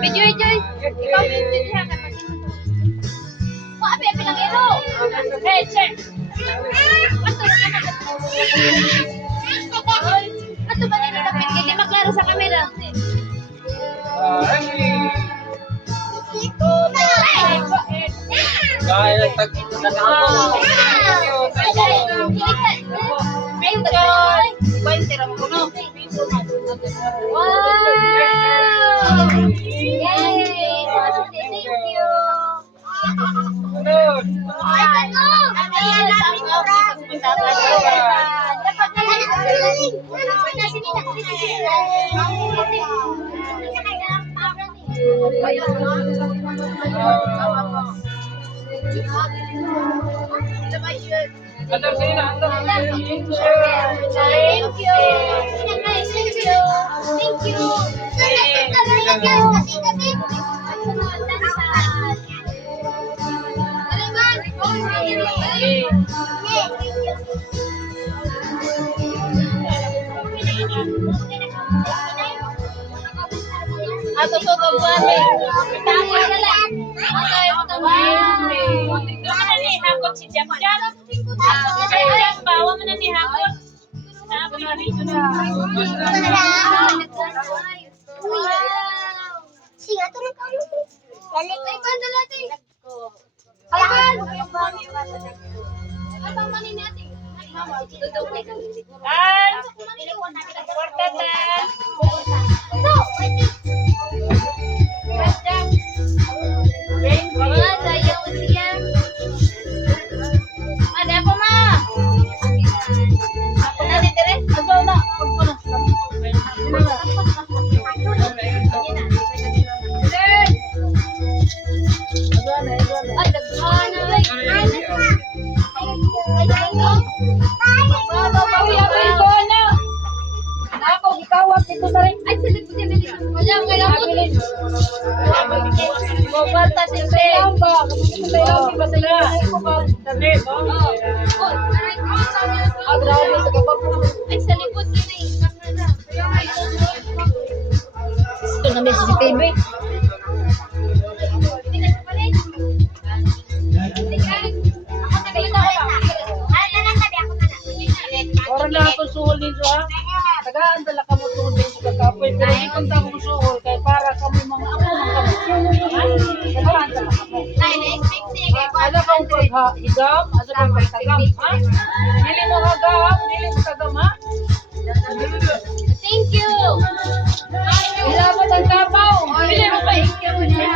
Video, Joy. Ikaw yung video ka. Kung api lang ito. Hey, check. Ato ba nila kapit? Hindi maklaro sa camera. Gaya tag Wow! Yay! Thank you. Andar sini na, andar. Thank you. Thank you. Ato to to buami. Tama na lang. Okay, buami. Mana ni hakot si Jam Jam. Jam bawa mana ni hakot. Sabi ni na. Singa to na kayo. Balik kay pandalati. Ayan. Atang manin natin. Ay, portatan. No, ada apa ma? Aku nanti terus. Aku nak. Ay, sa likod yun eh. Ito na may CCTV. Orang na ako suhulin so ha. Tagaan dala ka mo suhulin sa kapoy pero di kung ta mo suhul kay para kami mga ako man kami. Tagaan dala ka mo. Ada kang paghigam, ada kang pagtagam, ha? Dili mo hagam, dili mo tagam, ha? Thank you. Ilabot ang kapaw. Dili mo pa higam niya.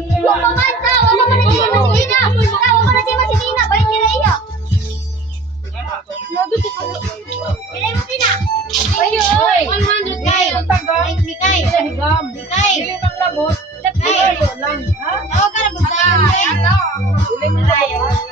Kung pamanta, wala mo na di masilina. Wala mo na di masilina. Balik nila iyo. Bilay mo pina. Ayun. 100 kay. Tagam. Kay. Higam. Kay. Dili mang labot. Kay. Lang, ha? Tawag ka na kung saan. Dili mo labot.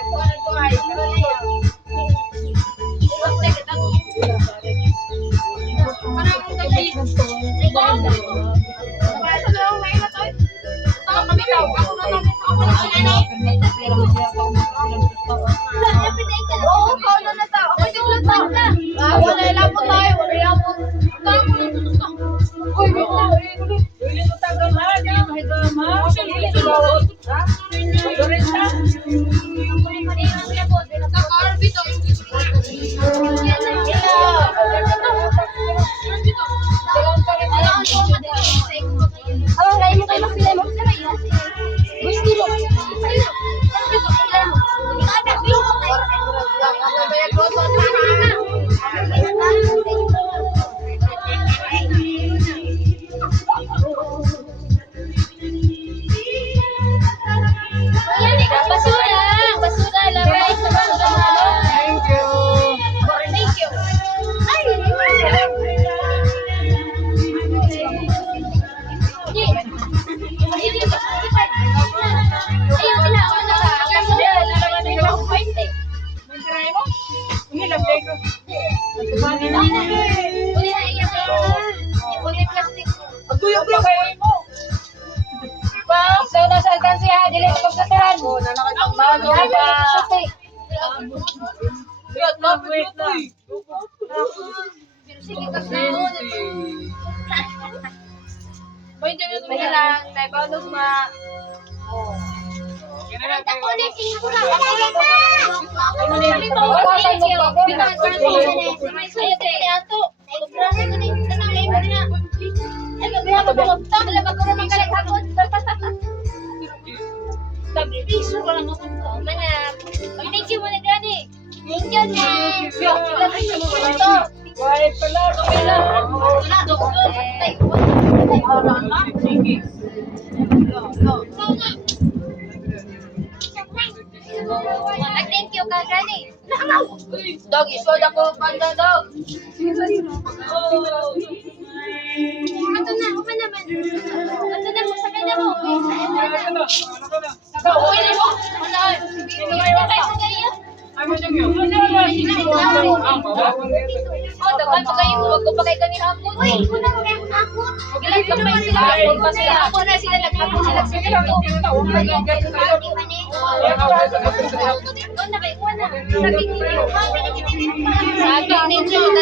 sige ka na. May dyan yung Kaya lang, tayo ba nung ma... Ako ulit, tingnan ko lang. Ako lang ba? Ako lang ba? Thank you. May sayot eh. Ato. Sobrang ko din. Tanang ngayon mo din na. Ay, gabihan mo ba? Tala ba ko naman kalit hapon? Piso ko lang ako. Mana. Thank you mo na gani. Thank you, Nen. Ito. Wait pala. Okay lang. Wala, doktor. Ay, wala. Sige. Thank you ka gani. Dog, isod ako panda dog. Ato na, uman naman. Ato na mo, sakay na mo. Uy, mo. Wala. Sakay sa kayo. Oh, dagan pa kayo. Huwag ko pa kayo kanihapon. Uy, una ko kayo hapon. Ilan pa kayo sila hapon? Kasi hapon na sila naghapon sila sa ito. Sabi ninyo.